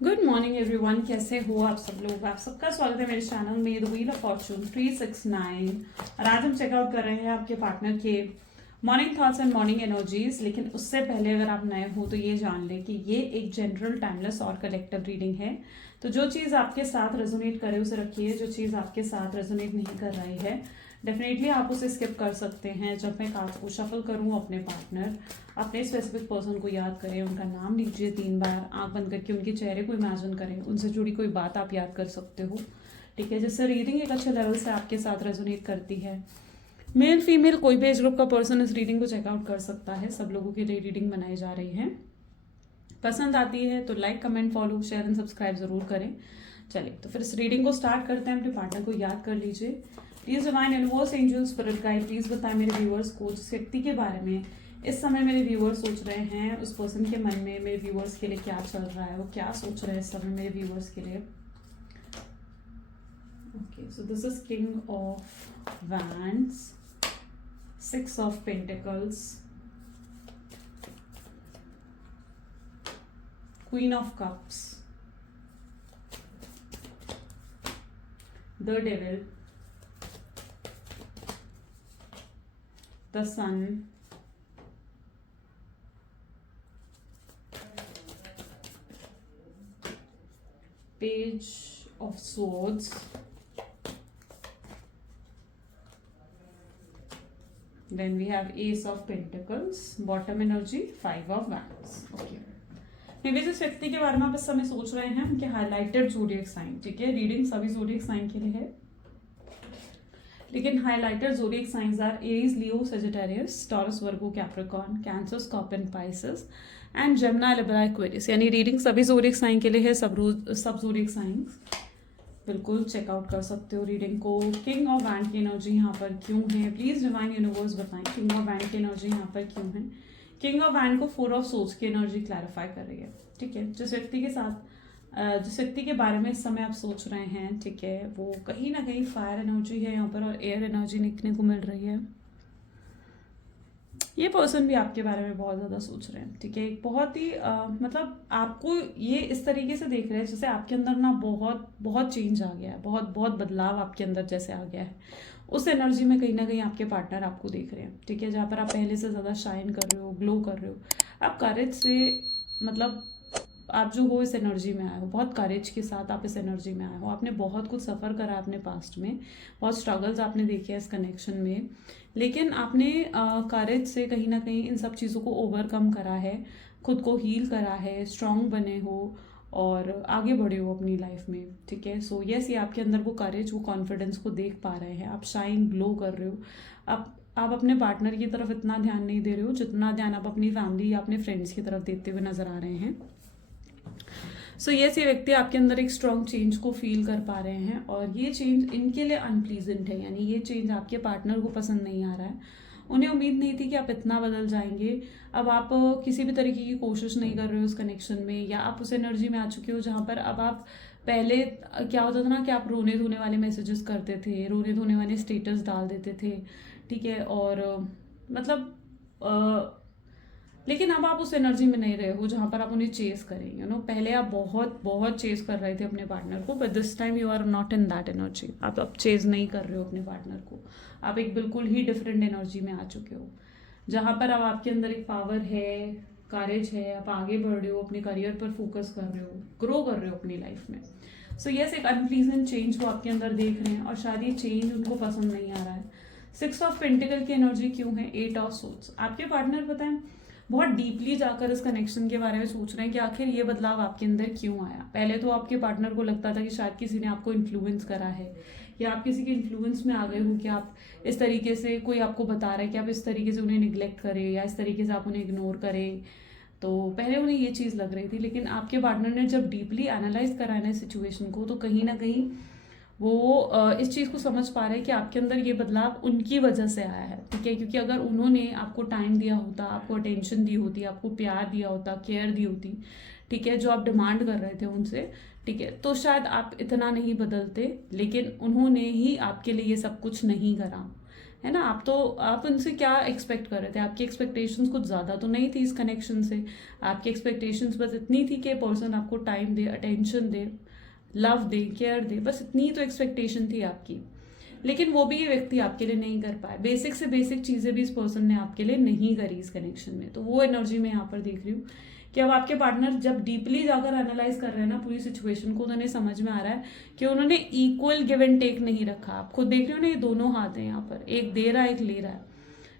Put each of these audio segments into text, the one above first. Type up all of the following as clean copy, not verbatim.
Good morning everyone, कैसे हो आप सब लोग। आप सबका स्वागत है मेरे चैनल में द व्हील ऑफ फॉर्चून 369। और आज हम चेकआउट कर रहे हैं आपके पार्टनर के morning thoughts and morning energies. लेकिन उससे पहले अगर आप नए हो तो ये जान लें कि ये एक जनरल, टाइमलेस और कलेक्टिव रीडिंग है। तो जो चीज़ आपके साथ रेजोनेट करे उसे रखिए, जो चीज़ आपके साथ रेजोनेट नहीं कर रही है डेफिनेटली आप उसे स्किप कर सकते हैं। जब मैं कार्ड्स को शफल करूँ, अपने पार्टनर, अपने स्पेसिफिक पर्सन को याद करें, उनका नाम लीजिए 3 बार, आंख बंद करके उनके चेहरे को इमेजिन करें, उनसे जुड़ी कोई बात आप याद कर सकते हो। ठीक है, जिससे रीडिंग एक अच्छे लेवल से आपके साथ रेजोनेट करती है। मेल फीमेल कोई भी एज ग्रुप का पर्सन इस रीडिंग को चेकआउट कर सकता है। सब लोगों के लिए रीडिंग बनाई जा रही है। पसंद आती है तो like, comment, follow, share and subscribe जरूर करें। चलिए तो फिर इस रीडिंग को स्टार्ट करते हैं। अपने पार्टनर को याद कर लीजिए। Please divine universe, angel, spirit guide, please बताएं मेरे व्यूअर्स को जिस व्यक्ति के बारे में इस समय मेरे व्यूअर्स सोच रहे हैं, उस पर्सन के मन में मेरे व्यूअर्स के लिए क्या चल रहा है, वो क्या सोच रहे हैं इस समय मेरे व्यूअर्स के लिए। Okay, so this is king of wands, 6 of pentacles, queen of cups, the devil, the sun, page of swords, then we have ace of pentacles, bottom energy 5 of wands. Okay, मे भी जिस व्यक्ति के बारे में आप इस समय सोच रहे हैं उनके हाईलाइटेड ज़ोडिएक साइन। ठीक है, रीडिंग सभी ज़ोडिएक साइन के लिए है, लेकिन highlighted zodiac signs are Aries, Leo, Sagittarius, Taurus, Virgo, Capricorn, Cancer, Scorpion, Pisces and Gemini, Libra, Aquarius. यानी रीडिंग सभी ज़ोडिएक साइन के लिए है। सब ज़ोडिएक साइंस बिल्कुल चेकआउट कर सकते हो रीडिंग को। किंग ऑफ वैंड की एनर्जी यहाँ पर क्यों है, प्लीज डिवाइन यूनिवर्स बताएं किंग ऑफ वैंड की एनर्जी यहाँ पर क्यों है। किंग ऑफ वैंड को 4 ऑफ सोर्स की एनर्जी क्लैरिफाई कर रही है। ठीक है, जिस व्यक्ति के साथ जिस व्यक्ति के बारे में इस समय आप सोच रहे हैं, ठीक है, वो कहीं ना कहीं फायर एनर्जी है यहाँ पर और एयर एनर्जी देखने को मिल रही है। ये पर्सन भी आपके बारे में बहुत ज़्यादा सोच रहे हैं। ठीक है, एक बहुत ही मतलब आपको ये इस तरीके से देख रहे हैं जैसे आपके अंदर ना बहुत बहुत चेंज आ गया है, बहुत बहुत बदलाव आपके अंदर जैसे आ गया है। उस एनर्जी में कहीं ना कहीं आपके पार्टनर आपको देख रहे हैं। ठीक है, जहाँ पर आप पहले से ज़्यादा शाइन कर रहे हो, ग्लो कर रहे हो, आप करेज से, मतलब आप जो हो इस एनर्जी में आए हो, बहुत करेज के साथ आप इस एनर्जी में आए हो। आपने बहुत कुछ सफ़र करा है अपने पास्ट में, बहुत स्ट्रगल्स आपने देखे हैं इस कनेक्शन में, लेकिन आपने करेज से कहीं ना कहीं इन सब चीज़ों को ओवरकम करा है, खुद को हील करा है, स्ट्रांग बने हो और आगे बढ़े हो अपनी लाइफ में। ठीक है, सो यस, ये आपके अंदर वो करेज, वो कॉन्फिडेंस को देख पा रहे हैं। आप शाइन, ग्लो कर रहे हो। आप अपने पार्टनर की तरफ इतना ध्यान नहीं दे रहे हो जितना ध्यान आप अपनी फैमिली या अपने फ्रेंड्स की तरफ देते हुए नजर आ रहे हैं। सो ये व्यक्ति आपके अंदर एक स्ट्रॉन्ग चेंज को फील कर पा रहे हैं और ये चेंज इनके लिए अनप्लीजेंट है, यानी ये चेंज आपके पार्टनर को पसंद नहीं आ रहा है। उन्हें उम्मीद नहीं थी कि आप इतना बदल जाएंगे। अब आप किसी भी तरीके की कोशिश नहीं कर रहे हो उस कनेक्शन में, या आप उस एनर्जी में आ चुके हो जहाँ पर अब आप, पहले क्या होता था ना कि आप रोने धोने वाले मैसेजेस करते थे, रोने धोने वाले स्टेटस डाल देते थे। ठीक है, और मतलब लेकिन अब आप उस एनर्जी में नहीं रहे हो जहाँ पर आप उन्हें चेस करें। पहले आप बहुत बहुत चेस कर रहे थे अपने पार्टनर को, but this time you are not in that energy. आप अब चेस नहीं कर रहे हो अपने पार्टनर को। आप एक बिल्कुल ही डिफरेंट एनर्जी में आ चुके हो जहाँ पर अब आपके अंदर एक पावर है, करेज है, आप आगे बढ़ रहे हो, अपने करियर पर फोकस कर रहे हो, ग्रो कर रहे हो अपनी लाइफ में। सो यस, एक अनप्लीजेंट चेंज को आपके अंदर देख रहे हैं और शायद ये चेंज उनको पसंद नहीं आ रहा है। 6 ऑफ पेंटिकल की एनर्जी क्यों है, 8 ऑफ सोर्ड्स। आपके पार्टनर बताएं बहुत डीपली जाकर इस कनेक्शन के बारे में सोच रहे हैं कि आखिर ये बदलाव आपके अंदर क्यों आया। पहले तो आपके पार्टनर को लगता था कि शायद किसी ने आपको इन्फ्लुएंस करा है, या आप किसी के इन्फ्लुएंस में आ गए हो कि आप इस तरीके से, कोई आपको बता रहा है कि आप इस तरीके से उन्हें निगलेक्ट करें या इस तरीके से आप उन्हें इग्नोर करें। तो पहले उन्हें ये चीज़ लग रही थी, लेकिन आपके पार्टनर ने जब डीपली एनालाइज करा है ना सिचुएशन को, तो कहीं ना कहीं वो इस चीज़ को समझ पा रहे हैं कि आपके अंदर ये बदलाव उनकी वजह से आया है। ठीक है, क्योंकि अगर उन्होंने आपको टाइम दिया होता, आपको अटेंशन दी होती, आपको प्यार दिया होता, केयर दी होती, ठीक है, जो आप डिमांड कर रहे थे उनसे, ठीक है, तो शायद आप इतना नहीं बदलते। लेकिन उन्होंने ही आपके लिए ये सब कुछ नहीं करा। है ना। आप उनसे क्या एक्सपेक्ट कर रहे थे? आपकी एक्सपेक्टेशंस कुछ ज़्यादा तो नहीं थी इस कनेक्शन से। आपकी एक्सपेक्टेशंस बस इतनी थी कि पर्सन आपको time they, attention they, love they, care दे, बस इतनी तो एक्सपेक्टेशन थी आपकी। लेकिन वो भी ये व्यक्ति आपके लिए नहीं कर पाए। बेसिक से बेसिक चीज़ें भी इस पर्सन ने आपके लिए नहीं करी इस कनेक्शन में। तो वो एनर्जी मैं यहाँ पर देख रही हूँ कि अब आपके पार्टनर जब डीपली जाकर एनालाइज कर रहे हैं ना पूरी सिचुएशन को, तो उन्हें समझ में आ रहा है कि उन्होंने इक्वल गिव एंड टेक नहीं रखा। आप खुद देख रहे हो ना, ये दोनों हाथ हैं यहाँ पर, एक दे रहा है एक ले रहा है,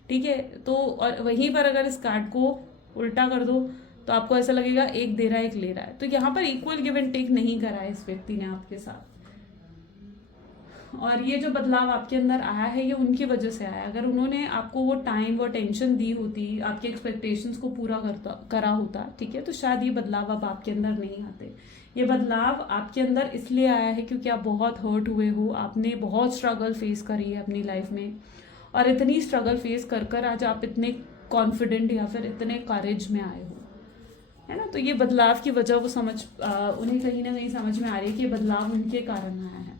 ठीक है। तो और वहीं पर अगर इस कार्ड को उल्टा कर दो तो आपको ऐसा लगेगा एक दे रहा है एक ले रहा है। तो यहाँ पर इक्वल गिव एंड टेक नहीं करा है इस व्यक्ति ने आपके साथ। और ये जो बदलाव आपके अंदर आया है ये उनकी वजह से आया। अगर उन्होंने आपको वो टाइम वो टेंशन दी होती, आपके एक्सपेक्टेशंस को पूरा करा होता, ठीक है, तो शायद ये बदलाव अब आपके अंदर नहीं आते। ये बदलाव आपके अंदर इसलिए आया है क्योंकि आप बहुत हर्ट हुए हो, आपने बहुत स्ट्रगल फेस करी है अपनी लाइफ में, और इतनी स्ट्रगल फेस कर कर आज आप इतने कॉन्फिडेंट या फिर इतने करेज में आए हो, है ना। तो ये बदलाव की वजह वो उन्हें कहीं ना कहीं समझ में आ रही है कि ये बदलाव उनके कारण आया है।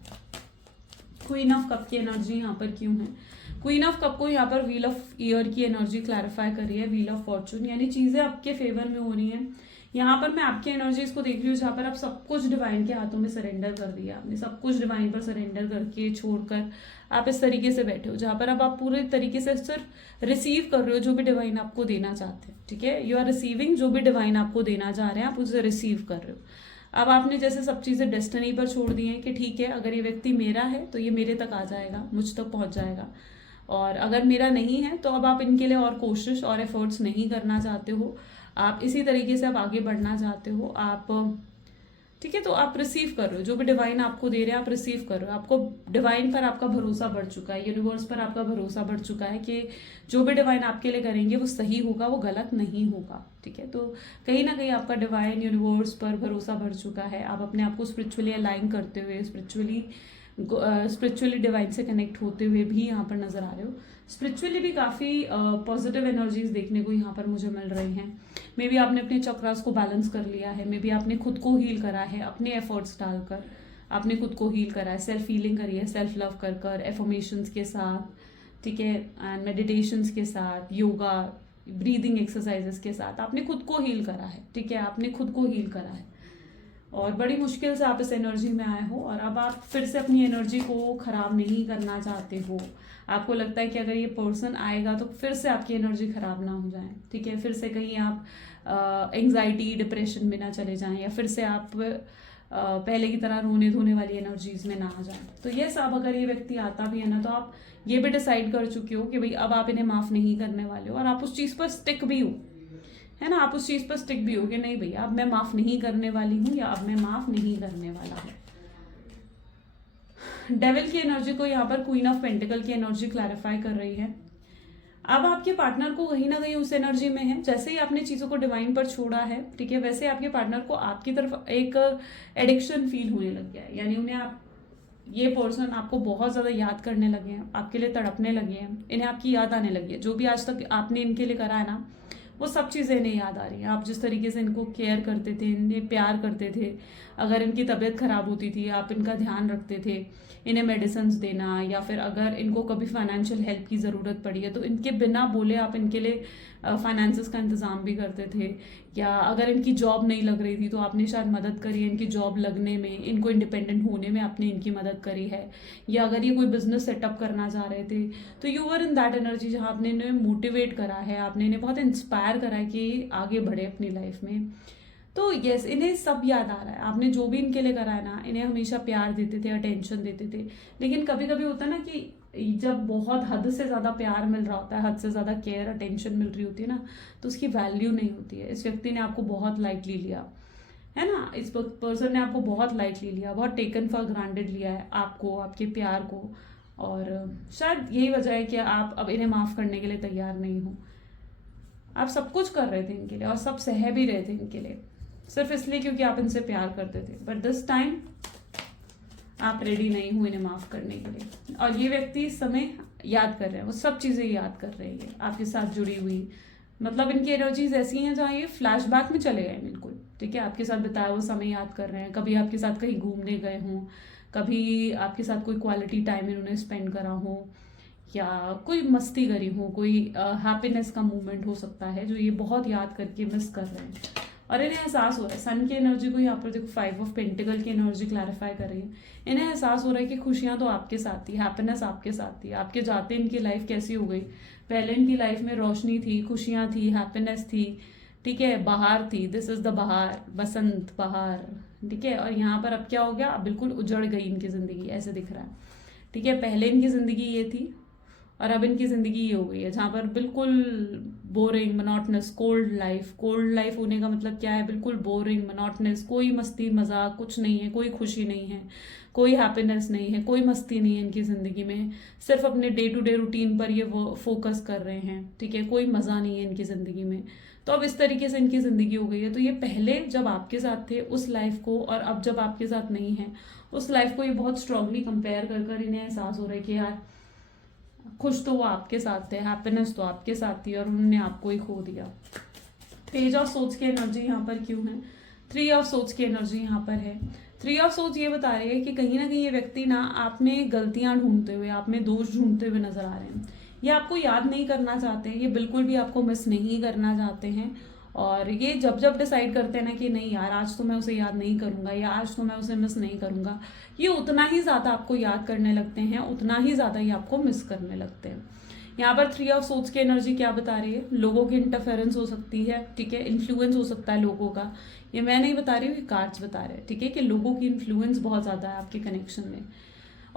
क्वीन ऑफ कप की एनर्जी यहाँ पर क्यों है? क्वीन ऑफ कप को यहाँ पर व्हील ऑफ ईयर की एनर्जी क्लैरिफाई करी है, व्हील ऑफ फॉर्चून, यानी चीजें आपके फेवर में हो रही हैं। यहाँ पर मैं आपकी एनर्जीज को देख रही हूँ जहाँ पर आप सब कुछ डिवाइन के हाथों में सरेंडर कर दिया, आपने सब कुछ डिवाइन पर सरेंडर करके छोड़कर आप इस तरीके से बैठे हो जहाँ पर अब आप पूरे तरीके से सिर्फ रिसीव कर रहे हो जो भी डिवाइन आपको देना चाहते हैं, ठीक है। यू आर रिसीविंग, जो भी डिवाइन आपको देना चाह रहे हैं आप उसे रिसीव कर रहे हो। अब आपने जैसे सब चीज़ें डेस्टिनी पर छोड़ दी हैं कि ठीक है, अगर ये व्यक्ति मेरा है तो ये मेरे तक आ जाएगा, मुझ तक पहुंच जाएगा, और अगर मेरा नहीं है तो अब आप इनके लिए और कोशिश और एफर्ट्स नहीं करना चाहते हो। आप इसी तरीके से आप आगे बढ़ना चाहते हो, आप, ठीक है। तो आप रिसीव कर रहे हो जो भी डिवाइन आपको दे रहे हैं, आप रिसीव कर रहे हो। आपको डिवाइन पर आपका भरोसा बढ़ चुका है, यूनिवर्स पर आपका भरोसा बढ़ चुका है कि जो भी डिवाइन आपके लिए करेंगे वो सही होगा, वो गलत नहीं होगा, ठीक है। तो कहीं ना कहीं आपका डिवाइन यूनिवर्स पर भरोसा बढ़ चुका है। आप अपने आप को स्पिरिचुअली अलाइन करते हुए, स्पिरिचुअली डिवाइन से कनेक्ट होते हुए भी यहाँ पर नजर आ रहे हो। स्पिरिचुअली भी काफ़ी पॉजिटिव एनर्जीज देखने को यहाँ पर मुझे मिल रही हैं। मे बी आपने अपने चक्रास को बैलेंस कर लिया है, मे बी आपने खुद को हील करा है, अपने एफर्ट्स डालकर आपने खुद को हील करा है, सेल्फ हीलिंग करी है, सेल्फ लव कर कर, एफर्मेशंस के साथ, ठीक है, एंड मेडिटेशंस के साथ, योगा, ब्रीदिंग एक्सरसाइजेस के साथ आपने खुद को हील करा है, ठीक है, आपने खुद को हील करा है। और बड़ी मुश्किल से आप इस एनर्जी में आए हो, और अब आप फिर से अपनी एनर्जी को खराब नहीं करना चाहते हो। आपको लगता है कि अगर ये पर्सन आएगा तो फिर से आपकी एनर्जी खराब ना हो जाए, ठीक है, फिर से कहीं आप एंग्जाइटी डिप्रेशन में ना चले जाएं, या फिर से आप पहले की तरह रोने धोने वाली एनर्जीज में ना आ जाए। तो ये सब अगर ये व्यक्ति आता भी है ना, तो आप ये भी डिसाइड कर चुके हो कि भाई अब आप इन्हें माफ नहीं करने वाले हो, और आप उस चीज़ पर स्टिक भी हो, है ना। आप उस चीज़ पर स्टिक भी हो कि नहीं भैया अब मैं माफ़ नहीं करने वाली हूँ, या अब मैं माफ़ नहीं करने वाला हूँ। डेविल की एनर्जी को यहाँ पर क्वीन ऑफ पेंटिकल की एनर्जी क्लैरिफाई कर रही है। अब आपके पार्टनर को कहीं ना कहीं उस एनर्जी में है, जैसे ही आपने चीज़ों को डिवाइन पर छोड़ा है, ठीक है, वैसे आपके पार्टनर को आपकी तरफ एक एडिक्शन फील होने लग गया है। यानी उन्हें आप, ये पर्सन आपको बहुत ज़्यादा याद करने लगे हैं, आपके लिए तड़पने लगे हैं, इन्हें आपकी याद आने लगी है। जो भी आज तक आपने इनके लिए करा है ना, वो सब चीज़ें इन्हें याद आ रही हैं। आप जिस तरीके से इनको केयर करते थे, इन्हें प्यार करते थे, अगर इनकी तबीयत खराब होती थी आप इनका ध्यान रखते थे, इन्हें मेडिसिन देना, या फिर अगर इनको कभी फाइनेंशियल हेल्प की ज़रूरत पड़ी है तो इनके बिना बोले आप इनके लिए फाइनेंसेस का इंतज़ाम भी करते थे। या अगर इनकी जॉब नहीं लग रही थी तो आपने शायद मदद करी है इनकी जॉब लगने में, इनको इंडिपेंडेंट होने में आपने इनकी मदद करी है। या अगर ये कोई बिजनेस सेटअप करना चाह रहे थे तो you were in that energy, जहाँ आपने इन्हें मोटिवेट करा है, आपने इन्हें बहुत इंस्पायर करा है कि आगे बढ़े अपनी लाइफ में। तो यस, इन्हें सब याद आ रहा है, आपने जो भी इनके लिए करा है ना, इन्हें हमेशा प्यार देते थे, अटेंशन देते थे। लेकिन कभी कभी होता है ना कि जब बहुत हद से ज़्यादा प्यार मिल रहा होता है, हद से ज़्यादा केयर अटेंशन मिल रही होती है ना, तो उसकी वैल्यू नहीं होती है। इस व्यक्ति ने आपको बहुत लाइटली लिया है ना, इस पर्सन ने आपको बहुत लाइटली लिया, बहुत टेकन फॉर ग्रांटेड लिया है आपको, आपके प्यार को। और शायद यही वजह है कि आप अब इन्हें माफ़ करने के लिए तैयार नहीं हो। आप सब कुछ कर रहे थे इनके लिए और सब सह भी रहे थे इनके लिए, सिर्फ इसलिए क्योंकि आप इनसे प्यार करते थे। बट दिस टाइम आप रेडी नहीं हो इन्हें माफ़ करने के लिए। और ये व्यक्ति इस समय याद कर रहे हैं, वो सब चीज़ें याद कर रही है आपके साथ जुड़ी हुई। मतलब इनकी एनर्जीज ऐसी हैं जहाँ ये फ्लैशबैक में चले गए बिल्कुल, ठीक है, आपके साथ बिताया वो समय याद कर रहे हैं। कभी आपके साथ कहीं घूमने गए हों, कभी आपके साथ कोई क्वालिटी टाइम इन्होंने स्पेंड करा हो, या कोई मस्ती करी हो, कोई हैप्पीनेस का मोमेंट हो सकता है जो ये बहुत याद करके मिस कर रहे हैं। और इन्हें एहसास हो रहा है, सन की एनर्जी को यहाँ पर देखो 5 ऑफ पेंटिकल की एनर्जी क्लैरिफाई कर रही है। इन्हें एहसास हो रहा है कि खुशियां तो आपके साथ थी, हैप्पीनेस आपके साथ थी, आपके जाते इनकी लाइफ कैसी हो गई। पहले इनकी लाइफ में रोशनी थी, खुशियां थी, हैप्पीनेस थी, ठीक है, बहार थी, दिस इज द बहार, बसंत बहार, ठीक है। और यहाँ पर अब क्या हो गया, अब बिल्कुल उजड़ गई इनकी जिंदगी, ऐसे दिख रहा है, ठीक है। पहले इनकी जिंदगी ये थी और अब इनकी जिंदगी ये हो गई है जहाँ पर बिल्कुल boring, monotonous, cold life. Cold life होने का मतलब क्या है, बिल्कुल बोरिंग, मोनोटनस, कोई मस्ती मजाक कुछ नहीं है, कोई खुशी नहीं है, कोई हैप्पीनेस नहीं है, कोई मस्ती नहीं है इनकी जिंदगी में। सिर्फ अपने डे टू डे रूटीन पर ये वो फोकस कर रहे हैं, ठीक है, कोई मजा नहीं है इनकी जिंदगी में। तो अब इस तरीके से इनकी जिंदगी हो गई है। तो ये पहले जब आपके साथ थे उस लाइफ को, और अब जब आपके साथ नहीं है उस लाइफ को, ये बहुत स्ट्रांगली कंपेयर कर कर इन्हें एहसास हो रहा है कि यार खुश तो वो आपके साथ थे, हैप्पीनेस तो आपके साथ थी, और उन्होंने आपको ही खो दिया। पेज ऑफ सोच की एनर्जी यहाँ पर क्यों है, 3 ऑफ सोच की एनर्जी यहाँ पर है। 3 ऑफ सोच ये बता रही है कि कहीं ना कहीं ये व्यक्ति ना आप में गलतियां ढूंढते हुए, आप में दोष ढूंढते हुए नजर आ रहे हैं। ये आपको याद नहीं करना चाहते हैं, ये बिल्कुल भी आपको मिस नहीं करना चाहते हैं। और ये जब जब डिसाइड करते हैं ना कि नहीं यार आज तो मैं उसे याद नहीं करूंगा, या आज तो मैं उसे मिस नहीं करूंगा, ये उतना ही ज्यादा आपको याद करने लगते हैं, उतना ही ज्यादा ये आपको मिस करने लगते हैं। यहाँ पर 3 ऑफ सोच की एनर्जी क्या बता रही है, लोगों की इंटरफेरेंस हो सकती है, ठीक है, इन्फ्लुएंस हो सकता है लोगों का। ये मैं नहीं बता रही हूँ, ये कार्ड्स बता रहे हैं, ठीक है, कि लोगों की इन्फ्लुएंस बहुत ज्यादा है आपके कनेक्शन में।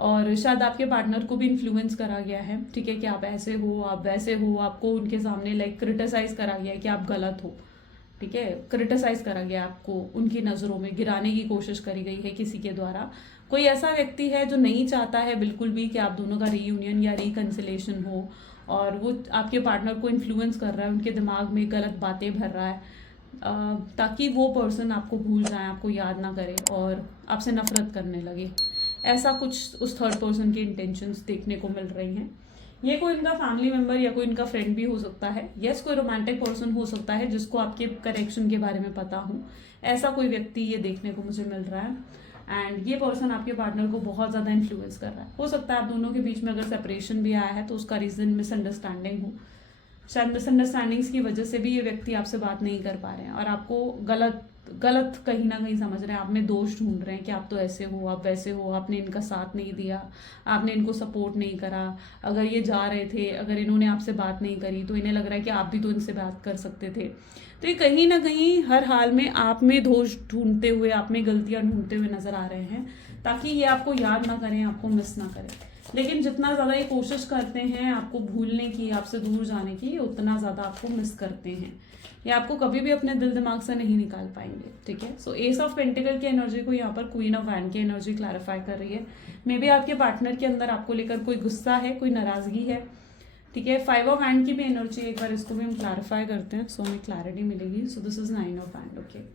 और शायद आपके पार्टनर को भी इन्फ्लुएंस करा गया है, ठीक है, कि आप ऐसे हो, आप वैसे हो, आपको उनके सामने लाइक क्रिटिसाइज करा गया है कि आप गलत हो, ठीक है, क्रिटिसाइज करा गया, आपको उनकी नजरों में गिराने की कोशिश करी गई है किसी के द्वारा। कोई ऐसा व्यक्ति है जो नहीं चाहता है बिल्कुल भी कि आप दोनों का रीयूनियन या रिकंसिलेशन हो, और वो आपके पार्टनर को इन्फ्लुएंस कर रहा है, उनके दिमाग में गलत बातें भर रहा है, ताकि वो पर्सन आपको भूल जाए, आपको याद ना करे और आपसे नफरत करने लगे। ऐसा कुछ उस थर्ड पर्सन की इंटेंशंस देखने को मिल रही हैं। ये कोई इनका फैमिली मेंबर या कोई इनका फ्रेंड भी हो सकता है, यस कोई रोमांटिक पर्सन हो सकता है जिसको आपके कनेक्शन के बारे में पता हो। ऐसा कोई व्यक्ति ये देखने को मुझे मिल रहा है। एंड ये पर्सन आपके पार्टनर को बहुत ज़्यादा इन्फ्लुएंस कर रहा है। हो सकता है आप दोनों के बीच में अगर सेपरेशन भी आया है तो उसका रीज़न मिसअंडरस्टैंडिंग हो। शायद मिसअंडरस्टैंडिंग्स की वजह से भी ये व्यक्ति आपसे बात नहीं कर पा रहे हैं और आपको गलत गलत कहीं ना कहीं समझ रहे हैं, आप में दोष ढूंढ रहे हैं कि आप तो ऐसे हो, आप वैसे हो, आपने इनका साथ नहीं दिया, आपने इनको सपोर्ट नहीं करा। अगर ये जा रहे थे, अगर इन्होंने आपसे बात नहीं करी तो इन्हें लग रहा है कि आप भी तो इनसे बात कर सकते थे। तो ये कहीं ना कहीं हर हाल में आप में दोष ढूंढते हुए, आप में गलतियां ढूंढते हुए नजर आ रहे हैं, ताकि ये आपको याद ना करें, आपको मिस ना करें। लेकिन जितना ज़्यादा ये कोशिश करते हैं आपको भूलने की, आपसे दूर जाने की, उतना ज़्यादा आपको मिस करते हैं। ये आपको कभी भी अपने दिल दिमाग से नहीं निकाल पाएंगे, ठीक है। सो एस ऑफ पेंटिकल की एनर्जी को यहाँ पर क्वीन ऑफ वैंड की एनर्जी क्लैरिफाई कर रही है। मे बी आपके पार्टनर के अंदर आपको लेकर कोई गुस्सा है, कोई नाराजगी है, ठीक है। 5 ऑफ वैंड की भी एनर्जी, एक बार इसको भी हम क्लैरिफाई करते हैं, सो हमें क्लैरिटी मिलेगी। सो this is 9 of wand, okay.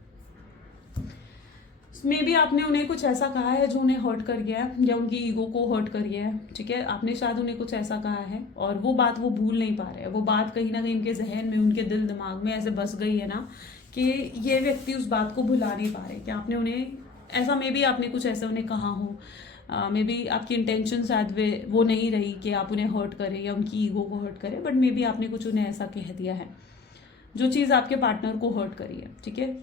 May be आपने उन्हें कुछ ऐसा कहा है जो उन्हें हर्ट कर गया है, या उनकी ईगो को हर्ट कर गया है, ठीक है। आपने शायद उन्हें कुछ ऐसा कहा है और वो बात वो भूल नहीं पा रहे हैं। वो बात कहीं ना कहीं उनके जहन में, उनके दिल दिमाग में ऐसे बस गई है ना कि ये व्यक्ति उस बात को भुला नहीं पा रहे कि आपने उन्हें ऐसा, मे बी आपने कुछ ऐसा उन्हें कहा हो। मे बी आपकी इंटेंशन शायद वो नहीं रही कि आप उन्हें हर्ट करें या उनकी ईगो को हर्ट करें, बट मे बी आपने कुछ उन्हें ऐसा कह दिया है जो चीज़ आपके पार्टनर को हर्ट करी है, ठीक है।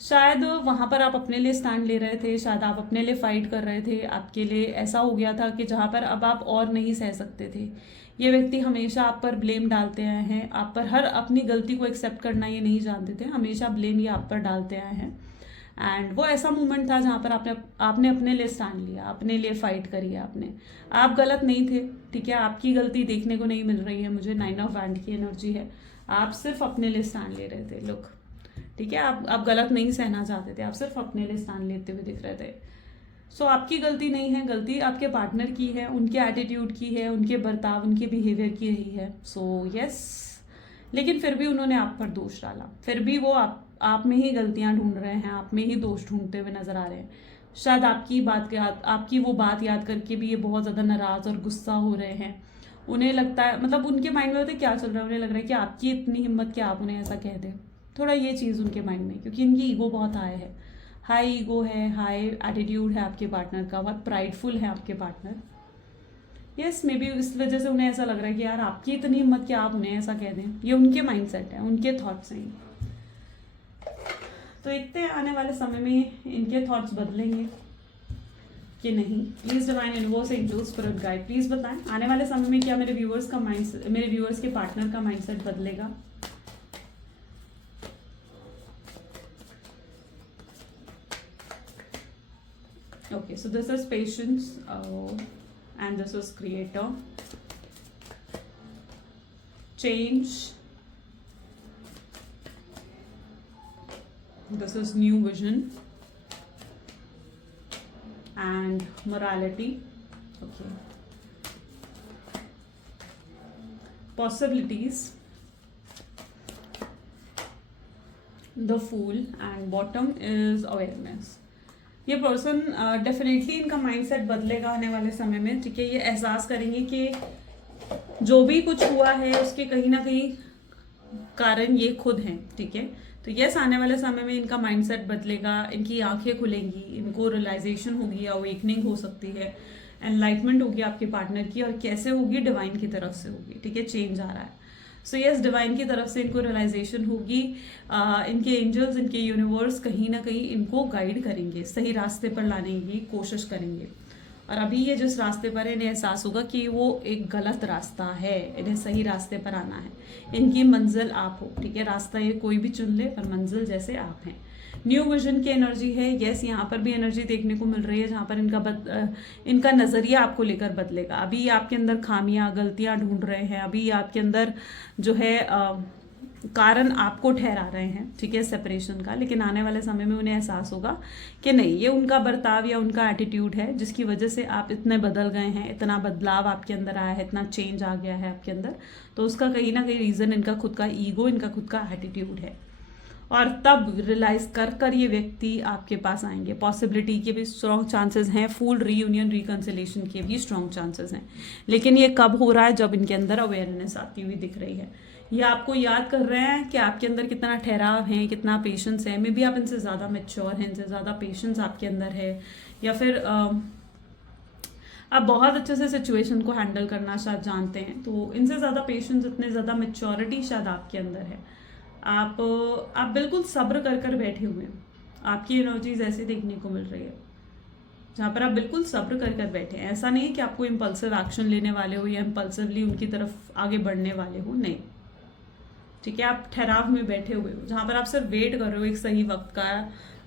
शायद वहां पर आप अपने लिए स्टैंड ले रहे थे, शायद आप अपने लिए फाइट कर रहे थे, आपके लिए ऐसा हो गया था कि जहां पर अब आप और नहीं सह सकते थे। ये व्यक्ति हमेशा आप पर ब्लेम डालते आए हैं, आप पर हर अपनी गलती को एक्सेप्ट करना ये नहीं जानते थे, हमेशा ब्लेम ये आप पर डालते आए हैं। एंड वो ऐसा मोमेंट था जहां पर आपने अपने लिए स्टैंड लिया, अपने लिए फाइट करी है आपने। आप गलत नहीं थे, ठीक है, आपकी गलती देखने को नहीं मिल रही है मुझे। 9 ऑफ वैंड की एनर्जी है, आप सिर्फ अपने लिए स्टैंड ले रहे थे, लुक, ठीक है। आप गलत नहीं सहना चाहते थे, आप सिर्फ अपने लिए स्टैंड लेते हुए दिख रहे थे। सो आपकी गलती नहीं है, गलती आपके पार्टनर की है, उनके एटीट्यूड की है, उनके बर्ताव, उनके बिहेवियर की रही है। सो यस, लेकिन फिर भी उन्होंने आप पर दोष डाला, फिर भी वो आप में ही गलतियां ढूंढ रहे हैं, आप में ही दोष ढूंढते हुए नजर आ रहे हैं। शायद आपकी वो बात याद करके भी ये बहुत ज़्यादा नाराज और गुस्सा हो रहे हैं। उन्हें लगता है, मतलब उनके माइंड में होता है क्या चल रहा है, उन्हें लग रहा है कि आपकी इतनी हिम्मत कि आप उन्हें ऐसा कह दें। थोड़ा ये चीज़ उनके माइंड में, क्योंकि इनकी ईगो बहुत हाई है, हाई ईगो है, हाई एटीट्यूड है आपके पार्टनर का, बहुत प्राइडफुल है आपके पार्टनर, यस, मे बी इस वजह से उन्हें ऐसा लग रहा है कि यार आपकी इतनी हिम्मत कि आप उन्हें ऐसा कह दें। ये उनके माइंडसेट है, उनके थॉट्स हैं। तो देखते हैं आने वाले समय में इनके थॉट्स बदलेंगे कि नहीं। Please divine universe, angels, spirit guide, please बताएं आने वाले समय में क्या मेरे व्यूअर्स के पार्टनर का माइंडसेट बदलेगा। Okay, so this is patience, and this is creator, change, this is new vision, and morality. Okay, possibilities, the fool, and bottom is awareness. ये पर्सन डेफिनेटली इनका माइंडसेट बदलेगा आने वाले समय में, ठीक है। ये एहसास करेंगे कि जो भी कुछ हुआ है उसके कहीं ना कहीं कारण ये खुद हैं, ठीक है। तो यस, आने वाले समय में इनका माइंडसेट बदलेगा, इनकी आंखें खुलेंगी, इनको रियलाइजेशन होगी, अवेकनिंग हो सकती है, एनलाइटमेंट होगी आपके पार्टनर की, और कैसे होगी, डिवाइन की तरफ से होगी, ठीक है। चेंज आ रहा है, सो यस, डिवाइन की तरफ से इनको रियलाइजेशन होगी। इनके एंजल्स, इनके यूनिवर्स कहीं ना कहीं इनको गाइड करेंगे, सही रास्ते पर लाने की कोशिश करेंगे। और अभी ये जिस रास्ते पर है, इन्हें एहसास होगा कि वो एक गलत रास्ता है, इन्हें सही रास्ते पर आना है। इनकी मंजिल आप हो, ठीक है। रास्ता ये कोई भी चुन ले, पर मंजिल जैसे आप हैं। न्यू विजन की एनर्जी है, यस, यहाँ पर भी एनर्जी देखने को मिल रही है जहाँ पर इनका नज़रिया आपको लेकर बदलेगा। अभी आपके अंदर खामियां, गलतियां ढूंढ रहे हैं, अभी आपके अंदर जो है कारण आपको ठहरा रहे हैं, ठीक है, सेपरेशन का। लेकिन आने वाले समय में उन्हें एहसास होगा कि नहीं, ये उनका बर्ताव या उनका एटीट्यूड है जिसकी वजह से आप इतने बदल गए हैं, इतना बदलाव आपके अंदर आया है, इतना चेंज आ गया है आपके अंदर। तो उसका कहीं ना कहीं रीज़न इनका खुद का ईगो, इनका खुद का एटीट्यूड है। और तब रियलाइज कर ये व्यक्ति आपके पास आएंगे। पॉसिबिलिटी के भी स्ट्रॉन्ग चांसेस हैं, फुल रीयूनियन, रिकन्सिलेशन के भी स्ट्रॉन्ग चांसेस हैं। लेकिन ये कब हो रहा है, जब इनके अंदर अवेयरनेस आती हुई दिख रही है। ये आपको याद कर रहे हैं कि आपके अंदर कितना ठहराव है, कितना पेशेंस है। मे बी आप इनसे ज़्यादा मैच्योर हैं, इनसे ज़्यादा पेशेंस आपके अंदर है, या फिर आप बहुत अच्छे से सिचुएशन को हैंडल करना शायद जानते हैं। तो इनसे ज़्यादा पेशेंस, इतने ज़्यादा मैच्योरिटी शायद आपके अंदर है। आप बिल्कुल सब्र कर बैठे हुए हैं। आपकी एनर्जीज ऐसे देखने को मिल रही है जहाँ पर आप बिल्कुल सब्र कर बैठे हैं। ऐसा नहीं है कि आपको इम्पल्सिव एक्शन लेने वाले हो या इम्पल्सिवली उनकी तरफ आगे बढ़ने वाले हो, नहीं, ठीक है। आप ठहराव में बैठे हुए हो जहाँ पर आप सिर्फ वेट कर रहे हो एक सही वक्त का।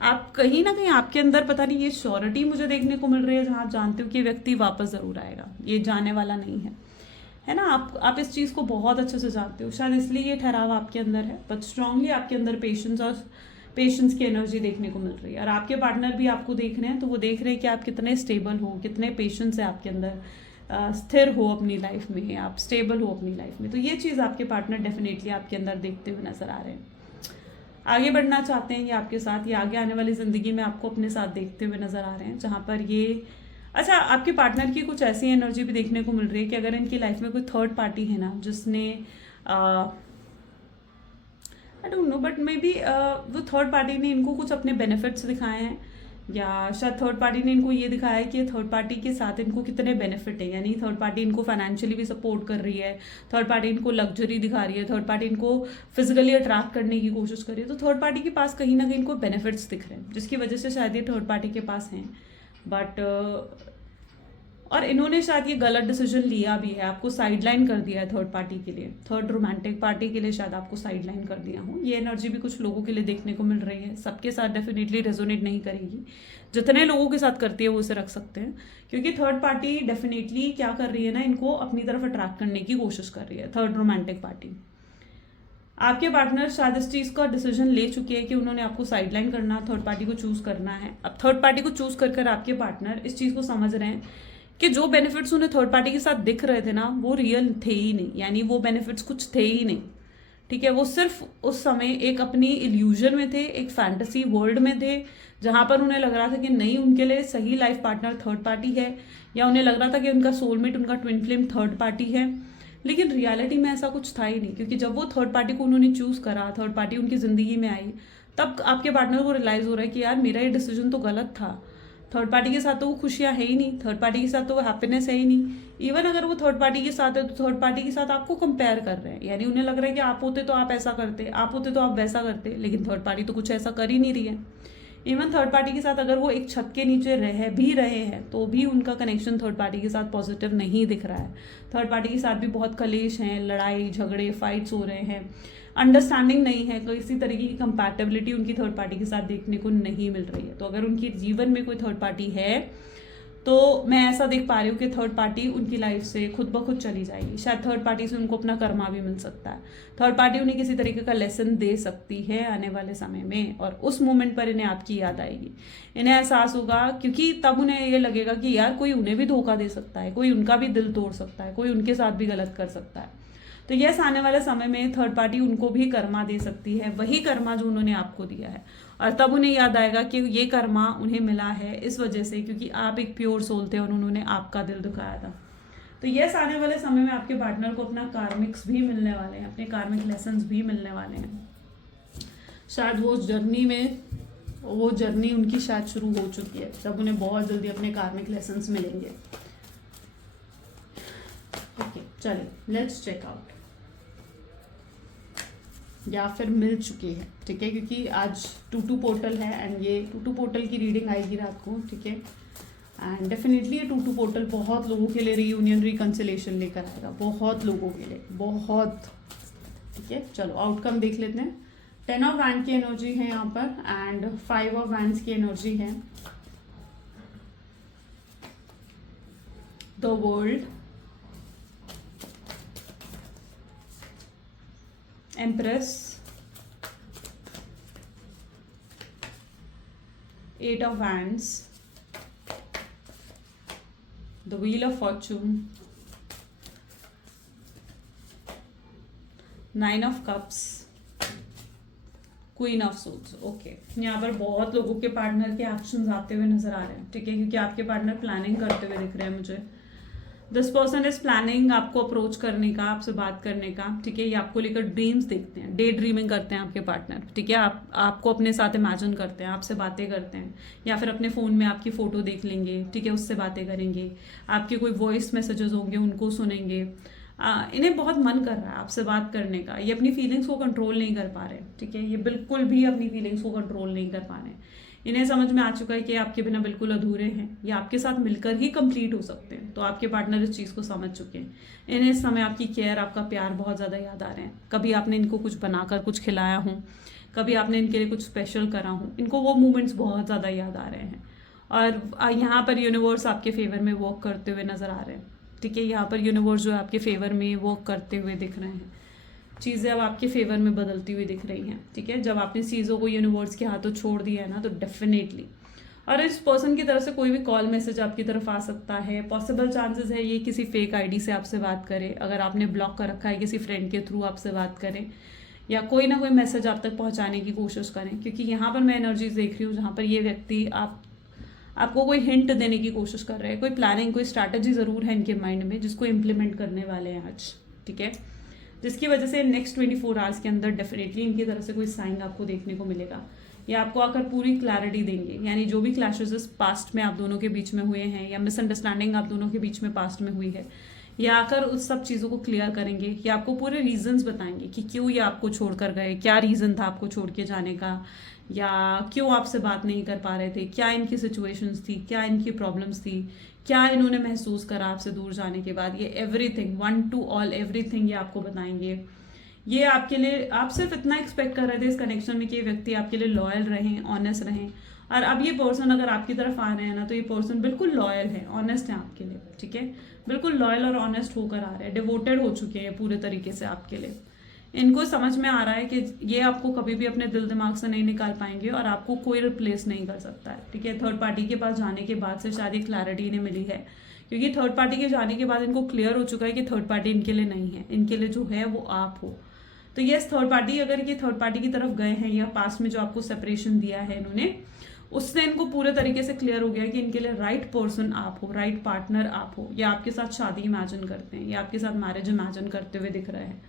आप कहीं ना कहीं आपके अंदर पता नहीं ये श्योरिटी मुझे देखने को मिल रही है जहाँ आप जानते हो कि व्यक्ति वापस ज़रूर आएगा, ये जाने वाला नहीं है ना। आप इस चीज़ को बहुत अच्छे से जानते हो, शायद इसलिए ये ठहराव आपके अंदर है। बट स्ट्रांगली आपके अंदर पेशेंस की एनर्जी देखने को मिल रही है। और आपके पार्टनर भी आपको देख रहे हैं, तो वो देख रहे हैं कि आप कितने स्टेबल हो, कितने पेशेंस है आपके अंदर, स्थिर हो अपनी लाइफ में, आप स्टेबल हो अपनी लाइफ में। तो ये चीज़ आपके पार्टनर डेफिनेटली आपके अंदर देखते हुए नजर आ रहे हैं। आगे बढ़ना चाहते हैं ये आपके साथ, ये आगे आने वाली ज़िंदगी में आपको अपने साथ देखते हुए नजर आ रहे हैं। जहाँ पर ये अच्छा, आपके पार्टनर की कुछ ऐसी एनर्जी भी देखने को मिल रही है कि अगर इनकी लाइफ में कोई थर्ड पार्टी है ना, जिसने I don't know, but may be वो थर्ड पार्टी ने इनको कुछ अपने बेनिफिट्स दिखाए हैं, या शायद थर्ड पार्टी ने इनको ये दिखाया है कि थर्ड पार्टी के साथ इनको कितने बेनिफिट है। यानी थर्ड पार्टी इनको फाइनेंशियली भी सपोर्ट कर रही है, थर्ड पार्टी इनको लग्जरी दिखा रही है, थर्ड पार्टी इनको फिजिकली अट्रैक्ट करने की कोशिश कर रही है। तो थर्ड पार्टी के पास कहीं ना कहीं इनको बेनिफिट्स दिख रहे हैं, जिसकी वजह से शायद ये थर्ड पार्टी के पास हैं। बट और इन्होंने शायद ये गलत डिसीजन लिया भी है, आपको साइडलाइन कर दिया है थर्ड पार्टी के लिए, थर्ड रोमांटिक पार्टी के लिए शायद आपको साइडलाइन कर दिया हो। ये एनर्जी भी कुछ लोगों के लिए देखने को मिल रही है। सबके साथ डेफिनेटली रेजोनेट नहीं करेगी, जितने लोगों के साथ करती है वो उसे रख सकते हैं, क्योंकि थर्ड पार्टी डेफिनेटली क्या कर रही है ना, इनको अपनी तरफ अट्रैक्ट करने की कोशिश कर रही है, थर्ड रोमांटिक पार्टी। आपके पार्टनर शायद इस चीज़ का डिसीजन ले चुके हैं कि उन्होंने आपको साइडलाइन करना, थर्ड पार्टी को चूज करना है। अब थर्ड पार्टी को चूज कर आपके पार्टनर इस चीज़ को समझ रहे हैं कि जो बेनिफिट्स उन्हें थर्ड पार्टी के साथ दिख रहे थे ना, वो रियल थे ही नहीं, यानी वो बेनिफिट्स कुछ थे ही नहीं, ठीक है। वो सिर्फ उस समय एक अपनी इल्यूजन में थे, एक फैंटेसी वर्ल्ड में थे, जहां पर उन्हें लग रहा था कि नहीं, उनके लिए सही लाइफ पार्टनर थर्ड पार्टी है, या उन्हें लग रहा था कि उनका सोलमेट, उनका ट्विन फ्लेम थर्ड पार्टी है। लेकिन रियलिटी में ऐसा कुछ था ही नहीं, क्योंकि जब वो थर्ड पार्टी को उन्होंने चूज करा, थर्ड पार्टी उनकी जिंदगी में आई, तब आपके पार्टनर को रियलाइज हो रहा है कि यार मेरा ये डिसीजन तो गलत था। थर्ड पार्टी के साथ तो वो खुशियाँ है ही नहीं, थर्ड पार्टी के साथ तो वो हैप्पीनेस है ही नहीं। इवन अगर वो थर्ड पार्टी के साथ है तो थर्ड पार्टी के साथ आपको कंपेयर कर रहे हैं, यानी उन्हें लग रहा है कि आप होते तो आप ऐसा करते, आप होते तो आप वैसा करते, लेकिन थर्ड पार्टी तो कुछ ऐसा कर ही नहीं रही है। इवन थर्ड पार्टी के साथ अगर वो एक छत के नीचे रह भी रहे हैं तो भी उनका कनेक्शन थर्ड पार्टी के साथ पॉजिटिव नहीं दिख रहा है। थर्ड पार्टी के साथ भी बहुत कलेश हैं, लड़ाई झगड़े फाइट्स हो रहे हैं, अंडरस्टैंडिंग नहीं है, किसी तरीके की कंपैटिबिलिटी उनकी थर्ड पार्टी के साथ देखने को नहीं मिल रही है। तो अगर उनके जीवन में कोई थर्ड पार्टी है तो मैं ऐसा देख पा रही हूँ कि थर्ड पार्टी उनकी लाइफ से खुद ब खुद चली जाएगी। शायद थर्ड पार्टी से उनको अपना कर्मा भी मिल सकता है, थर्ड पार्टी उन्हें किसी तरीके का लेसन दे सकती है आने वाले समय में, और उस मोमेंट पर इन्हें आपकी याद आएगी, इन्हें एहसास होगा, क्योंकि तब उन्हें ये लगेगा कि यार कोई उन्हें भी धोखा दे सकता है, कोई उनका भी दिल तोड़ सकता है, कोई उनके साथ भी गलत कर सकता है। तो यस, आने वाले समय में थर्ड पार्टी उनको भी कर्मा दे सकती है, वही कर्मा जो उन्होंने आपको दिया है, और तब उन्हें याद आएगा कि ये कर्मा उन्हें मिला है इस वजह से क्योंकि आप एक प्योर सोल थे और उन्होंने आपका दिल दुखाया था। तो यस, आने वाले समय में आपके पार्टनर को अपना कार्मिक्स भी मिलने वाले हैं, अपने कार्मिक लेसन्स भी मिलने वाले हैं। शायद वो जर्नी उनकी शायद शुरू हो चुकी है, तब उन्हें बहुत जल्दी अपने कार्मिक लेसन्स मिलेंगे। ओके, चलिए लेट्स चेक आउट, या फिर मिल चुकी है, ठीक है, क्योंकि आज 2-2 पोर्टल है एंड ये 2-2 पोर्टल की रीडिंग आएगी रात को, ठीक है। एंड डेफिनेटली ये 2-2 पोर्टल बहुत लोगों के लिए रीयूनियन रिकंसिलेशन लेकर आएगा, बहुत लोगों के लिए, बहुत, ठीक है। चलो आउटकम देख लेते हैं। 10 ऑफ वैंड की एनर्जी है यहाँ पर एंड 5 ऑफ वैंड्स की एनर्जी है। The world, empress, 8 of wands, the wheel of fortune, 9 of cups, queen of suits. Okay, यहाँ पर बहुत लोगों के पार्टनर के एक्शंस आते हुए नजर आ रहे हैं, ठीक है, क्योंकि आपके पार्टनर प्लानिंग करते हुए दिख रहे हैं मुझे। दिस पर्सन इज प्लानिंग आपको अप्रोच करने का, आपसे बात करने का, ठीक है। ये आपको लेकर ड्रीम्स देखते हैं, डे ड्रीमिंग करते हैं आपके पार्टनर, ठीक है। आपको अपने साथ इमेजिन करते हैं, आपसे बातें करते हैं, या फिर अपने फ़ोन में आपकी फ़ोटो देख लेंगे, ठीक है, उससे बातें करेंगे, आपके कोई वॉइस मैसेजेस होंगे उनको सुनेंगे। इन्हें बहुत मन कर रहा है आपसे बात करने का, ये अपनी फीलिंग्स को कंट्रोल नहीं कर पा रहे, ठीक है, ये बिल्कुल भी अपनी फीलिंग्स को कंट्रोल नहीं कर पा रहे। इन्हें समझ में आ चुका है कि आपके बिना बिल्कुल अधूरे हैं, ये आपके साथ मिलकर ही कंप्लीट हो सकते हैं। तो आपके पार्टनर इस चीज़ को समझ चुके हैं। इन्हें इस समय आपकी केयर, आपका प्यार बहुत ज़्यादा याद आ रहे हैं। कभी आपने इनको कुछ बनाकर कुछ खिलाया हो, कभी आपने इनके लिए कुछ स्पेशल करा हो, इनको वो मोमेंट्स बहुत ज़्यादा याद आ रहे हैं। और यहाँ पर यूनिवर्स आपके फेवर में वर्क करते हुए नज़र आ रहे हैं, ठीक है। यहाँ पर यूनिवर्स जो है आपके फेवर में वर्क करते हुए दिख रहे हैं, चीज़ें अब आपके फेवर में बदलती हुई दिख रही हैं, ठीक है। जब आपने चीज़ों को यूनिवर्स के हाथों छोड़ दिया है ना, तो डेफिनेटली, और इस पर्सन की तरफ से कोई भी कॉल मैसेज आपकी तरफ आ सकता है। पॉसिबल चांसेस है ये किसी फेक आईडी से आपसे बात करे, अगर आपने ब्लॉक कर रखा है किसी फ्रेंड के थ्रू आपसे बात करें, या कोई ना कोई मैसेज आप तक पहुंचाने की कोशिश करें, क्योंकि यहाँ पर मैं एनर्जीज देख रही हूँ जहाँ पर ये व्यक्ति आपको कोई हिंट देने की कोशिश कर रहे हैं, कोई प्लानिंग, कोई स्ट्रैटेजी ज़रूर है इनके माइंड में जिसको इम्प्लीमेंट करने वाले हैं आज, ठीक है, जिसकी वजह से नेक्स्ट 24 आवर्स के अंदर डेफिनेटली इनकी तरफ से कोई साइन आपको देखने को मिलेगा। ये आपको आकर पूरी क्लैरिटी देंगे, यानी जो भी क्लैशेस पास्ट में आप दोनों के बीच में हुए हैं या मिसअंडरस्टैंडिंग आप दोनों के बीच में पास्ट में हुई है, ये आकर उस सब चीज़ों को क्लियर करेंगे। ये आपको पूरे रीजंस बताएंगे कि क्यों ये आपको छोड़कर गए, क्या रीज़न था आपको छोड़ के जाने का, या क्यों आपसे बात नहीं कर पा रहे थे, क्या इनकी सिचुएशंस थी, क्या इनकी प्रॉब्लम्स थी, क्या इन्होंने महसूस करा आपसे दूर जाने के बाद। ये everything, one two all everything ये आपको बताएंगे। ये आपके लिए, आप सिर्फ इतना एक्सपेक्ट कर रहे थे इस कनेक्शन में कि ये व्यक्ति आपके लिए लॉयल रहें, ऑनेस्ट रहें, और अब ये पर्सन अगर आपकी तरफ आ रहे हैं ना, तो ये पर्सन बिल्कुल लॉयल है, ऑनेस्ट है आपके लिए, ठीक है, बिल्कुल लॉयल और ऑनेस्ट होकर आ रहे हैं, डिवोटेड हो चुके हैं पूरे तरीके से आपके लिए। इनको समझ में आ रहा है कि ये आपको कभी भी अपने दिल दिमाग से नहीं निकाल पाएंगे और आपको कोई रिप्लेस नहीं कर सकता है, ठीक है। थर्ड पार्टी के पास जाने के बाद से शायद ये क्लैरिटी इन्हें मिली है, क्योंकि थर्ड पार्टी के जाने के बाद इनको क्लियर हो चुका है कि थर्ड पार्टी इनके लिए नहीं है, इनके लिए जो है वो आप हो। तो यस, थर्ड पार्टी, अगर ये थर्ड पार्टी की तरफ गए हैं या पास्ट में जो आपको सेपरेशन दिया है इन्होंने, उससे इनको पूरे तरीके से क्लियर हो गया कि इनके लिए राइट पर्सन आप हो, राइट पार्टनर आप हो। या आपके साथ शादी इमेजिन करते हैं, या आपके साथ मैरिज इमेजिन करते हुए दिख रहे हैं,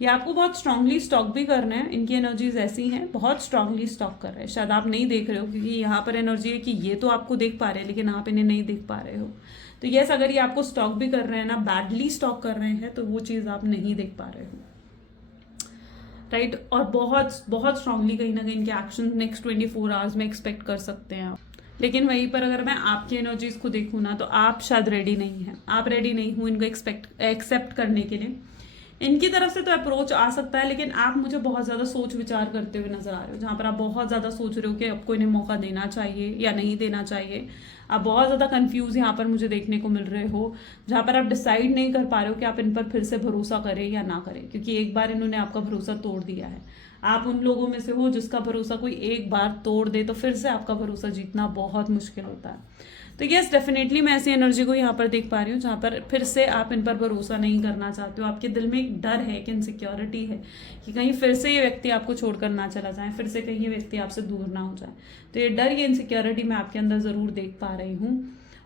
ये आपको बहुत स्ट्रांगली स्टॉक भी करना है, इनकी एनर्जीज ऐसी हैं, बहुत स्ट्रांगली स्टॉक कर रहे हैं। शायद आप नहीं देख रहे हो क्योंकि यहाँ पर एनर्जी है कि ये तो आपको देख पा रहे हैं लेकिन आप इन्हें नहीं देख पा रहे हो। तो यस, अगर ये आपको स्टॉक भी कर रहे हैं ना, बैडली स्टॉक कर रहे हैं, तो वो चीज़ आप नहीं देख पा रहे हो, राइट। और बहुत बहुत स्ट्रांगली कहीं ना कहीं इनके एक्शन नेक्स्ट 24 आवर्स में एक्सपेक्ट कर सकते हैं आप। लेकिन वहीं पर अगर मैं आपकी एनर्जीज को देखूँ ना, तो आप शायद रेडी नहीं हैं, आप रेडी नहीं हो इनको एक्सेप्ट करने के लिए। इनकी तरफ से तो अप्रोच आ सकता है, लेकिन आप मुझे बहुत ज़्यादा सोच विचार करते हुए नजर आ रहे हो, जहाँ पर आप बहुत ज़्यादा सोच रहे हो कि आपको इन्हें मौका देना चाहिए या नहीं देना चाहिए। आप बहुत ज़्यादा कंफ्यूज यहाँ पर मुझे देखने को मिल रहे हो, जहाँ पर आप डिसाइड नहीं कर पा रहे हो कि आप इन पर फिर से भरोसा करें या ना करें, क्योंकि एक बार इन्होंने आपका भरोसा तोड़ दिया है। आप उन लोगों में से हो जिसका भरोसा कोई एक बार तोड़ दे तो फिर से आपका भरोसा जीतना बहुत मुश्किल होता है। तो यस, डेफिनेटली मैं ऐसी एनर्जी को यहाँ पर देख पा रही हूँ जहाँ पर फिर से आप इन पर भरोसा नहीं करना चाहते हो। आपके दिल में एक डर है, एक इनसिक्योरिटी है कि कहीं फिर से ये व्यक्ति आपको छोड़कर ना चला जाए, फिर से कहीं ये व्यक्ति आपसे दूर ना हो जाए। तो ये डर, ये इनसिक्योरिटी मैं आपके अंदर ज़रूर देख पा रही हूँ।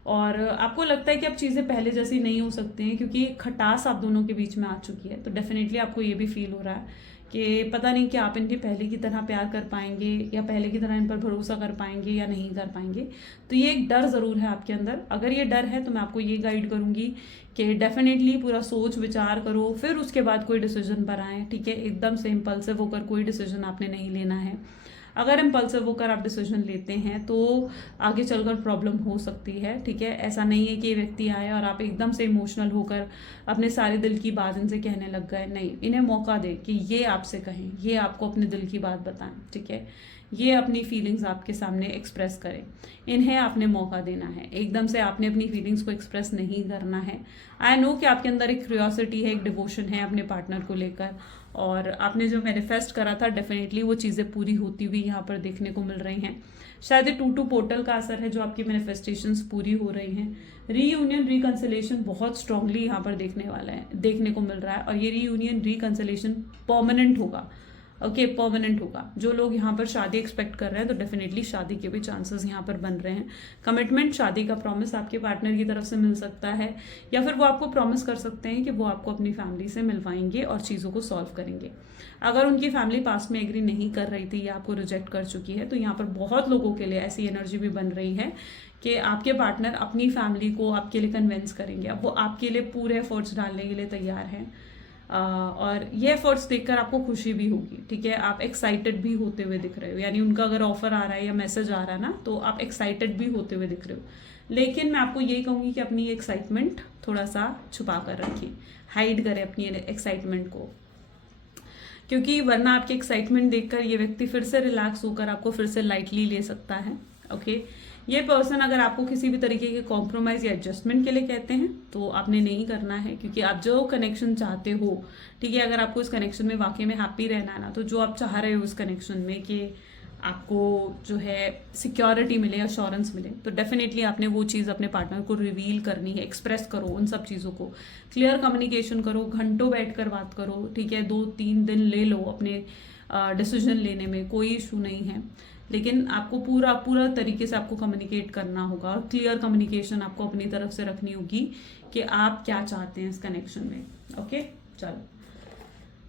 और आपको लगता है कि अब चीज़ें पहले जैसी नहीं हो सकती हैं, क्योंकि खटास आप दोनों के बीच में आ चुकी है। तो डेफिनेटली आपको ये भी फील हो रहा है कि पता नहीं कि आप इनके पहले की तरह प्यार कर पाएंगे या पहले की तरह इन पर भरोसा कर पाएंगे या नहीं कर पाएंगे। तो ये एक डर ज़रूर है आपके अंदर। अगर ये डर है तो मैं आपको ये गाइड करूँगी कि डेफिनेटली पूरा सोच विचार करो, फिर उसके बाद कोई डिसीजन पर आए, ठीक है। एकदम से इम्पल्सिव होकर कोई डिसीजन आपने नहीं लेना है। अगर इम्पल्सिव होकर आप डिसीजन लेते हैं तो आगे चलकर प्रॉब्लम हो सकती है, ठीक है। ऐसा नहीं है कि ये व्यक्ति आए और आप एकदम से इमोशनल होकर अपने सारे दिल की बात इनसे कहने लग गए। नहीं, इन्हें मौका दे कि ये आपसे कहें, ये आपको अपने दिल की बात बताएं, ठीक है। ये अपनी फीलिंग्स आपके सामने एक्सप्रेस करें, इन्हें आपने मौका देना है। एकदम से आपने अपनी फीलिंग्स को एक्सप्रेस नहीं करना है। आई नो कि आपके अंदर एक क्यूरियोसिटी है, एक डिवोशन है अपने पार्टनर को लेकर, और आपने जो मैनिफेस्ट करा था डेफिनेटली वो चीज़ें पूरी होती हुई यहाँ पर देखने को मिल रही हैं। शायद ये 2-2 पोर्टल का असर है जो आपकी मैनिफेस्टेशंस पूरी हो रही हैं। रीयूनियन रिकंसिलेशन बहुत स्ट्रांगली यहाँ पर देखने को मिल रहा है, और ये रीयूनियन रिकंसिलेशन परमानेंट होगा, ओके, परमानेंट होगा। जो लोग यहाँ पर शादी एक्सपेक्ट कर रहे हैं तो डेफिनेटली शादी के भी चांसेस यहाँ पर बन रहे हैं। कमिटमेंट, शादी का प्रॉमिस आपके पार्टनर की तरफ से मिल सकता है, या फिर वो आपको प्रॉमिस कर सकते हैं कि वो आपको अपनी फैमिली से मिलवाएंगे और चीज़ों को सॉल्व करेंगे। अगर उनकी फैमिली पास्ट में एग्री नहीं कर रही थी या आपको रिजेक्ट कर चुकी है, तो यहाँ पर बहुत लोगों के लिए ऐसी एनर्जी भी बन रही है कि आपके पार्टनर अपनी फैमिली को आपके लिए कन्विंस करेंगे। अब वो आपके लिए पूरे एफर्ट्स डालने के लिए तैयार हैं, और ये एफर्ट्स देखकर आपको खुशी भी होगी, ठीक है। आप एक्साइटेड भी होते हुए दिख रहे हो, यानी उनका अगर ऑफर आ रहा है या मैसेज आ रहा है ना, तो आप एक्साइटेड भी होते हुए दिख रहे हो। लेकिन मैं आपको यही कहूँगी कि अपनी एक्साइटमेंट थोड़ा सा छुपा कर रखिए, हाइड करें अपनी एक्साइटमेंट को, क्योंकि वरना आपकी एक्साइटमेंट देखकर ये व्यक्ति फिर से रिलैक्स होकर आपको फिर से लाइटली ले सकता है, ओके। ये पर्सन अगर आपको किसी भी तरीके के कॉम्प्रोमाइज़ या एडजस्टमेंट के लिए कहते हैं तो आपने नहीं करना है, क्योंकि आप जो कनेक्शन चाहते हो, ठीक है, अगर आपको इस कनेक्शन में वाकई में हैप्पी रहना है ना, तो जो आप चाह रहे हो इस कनेक्शन में कि आपको जो है सिक्योरिटी मिले, अश्योरेंस मिले, तो डेफिनेटली आपने वो चीज़ अपने पार्टनर को रिवील करनी है, एक्सप्रेस करो उन सब चीज़ों को, क्लियर कम्युनिकेशन करो, घंटों बैठ कर बात करो, ठीक है। 2-3 दिन ले लो अपने डिसीजन लेने में, कोई इशू नहीं है। लेकिन आपको पूरा तरीके से आपको कम्युनिकेट करना होगा, और क्लियर कम्युनिकेशन आपको अपनी तरफ से रखनी होगी कि आप क्या चाहते हैं इस कनेक्शन में, ओके। चलो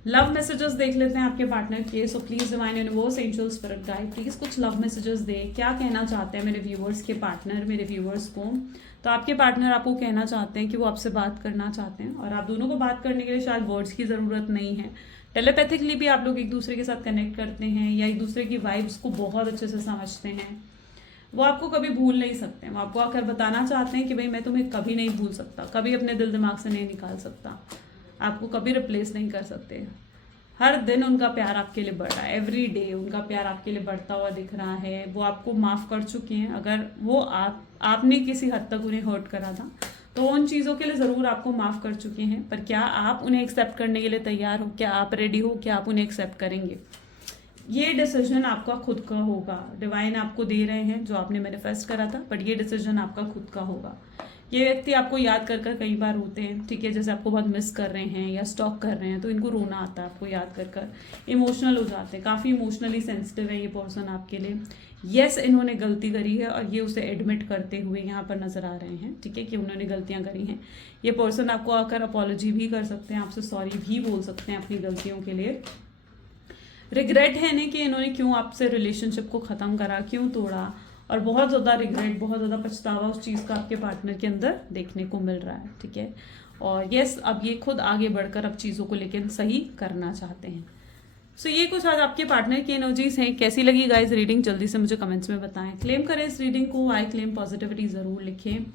लव मैसेजेस देख लेते हैं आपके पार्टनर के। So please divine universe, angel, spirit guide, please कुछ लव मैसेजेस दे। क्या कहना चाहते हैं मेरे व्यूअर्स के पार्टनर, मेरे व्यूअर्स को। तो आपके पार्टनर आपको कहना चाहते हैं कि वो आपसे बात करना चाहते हैं, और आप दोनों को बात करने के लिए शायद वर्ड्स की ज़रूरत नहीं है। टेलीपैथिकली भी आप लोग एक दूसरे के साथ कनेक्ट करते हैं, या एक दूसरे की वाइब्स को बहुत अच्छे से समझते हैं। वो आपको कभी भूल नहीं सकते हैं, वो आपको आकर बताना चाहते हैं कि भाई मैं तुम्हें कभी नहीं भूल सकता, कभी अपने दिल दिमाग से नहीं निकाल सकता, आपको कभी रिप्लेस नहीं कर सकते। हर दिन उनका प्यार आपके लिए बढ़ रहा है, एवरी डे उनका प्यार आपके लिए बढ़ता हुआ दिख रहा है। वो आपको माफ़ कर चुके हैं, अगर वो आपने किसी हद तक उन्हें हर्ट करा था तो उन चीज़ों के लिए ज़रूर आपको माफ़ कर चुके हैं। पर क्या आप उन्हें एक्सेप्ट करने के लिए तैयार हो, क्या आप रेडी हो, क्या आप उन्हें एक्सेप्ट करेंगे? ये डिसीजन आपका खुद का होगा। डिवाइन आपको दे रहे हैं जो आपने मैनिफेस्ट करा था, बट ये डिसीजन आपका खुद का होगा। ये व्यक्ति आपको याद कर कर कई बार रोते हैं, ठीक है, जैसे आपको बहुत मिस कर रहे हैं या स्टॉक कर रहे हैं, तो इनको रोना आता है आपको याद कर कर, इमोशनल हो जाते हैं, काफ़ी इमोशनली सेंसिटिव है ये पर्सन आपके लिए। यस, इन्होंने गलती करी है और ये उसे एडमिट करते हुए यहाँ पर नजर आ रहे हैं, ठीक है, कि उन्होंने गलतियाँ करी हैं। ये पर्सन आपको आकर अपॉलॉजी भी कर सकते हैं, आपसे सॉरी भी बोल सकते हैं अपनी गलतियों के लिए। रिग्रेट है नहीं कि इन्होंने क्यों आपसे रिलेशनशिप को ख़त्म करा, क्यों तोड़ा, और बहुत ज़्यादा रिग्रेट, बहुत ज़्यादा पछतावा उस चीज़ का आपके पार्टनर के अंदर देखने को मिल रहा है, ठीक है। और यस, अब ये खुद आगे बढ़कर अब चीज़ों को लेकर सही करना चाहते हैं। सो ये कुछ आज आपके पार्टनर की एनर्जीज हैं। कैसी लगी गाइस रीडिंग, जल्दी से मुझे कमेंट्स में बताएं। क्लेम करें इस रीडिंग को, आई क्लेम पॉजिटिविटी ज़रूर लिखें।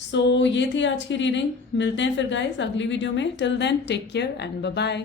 सो ये थी आज की रीडिंग, मिलते हैं फिर गाइस अगली वीडियो में। Till then take care and bye bye.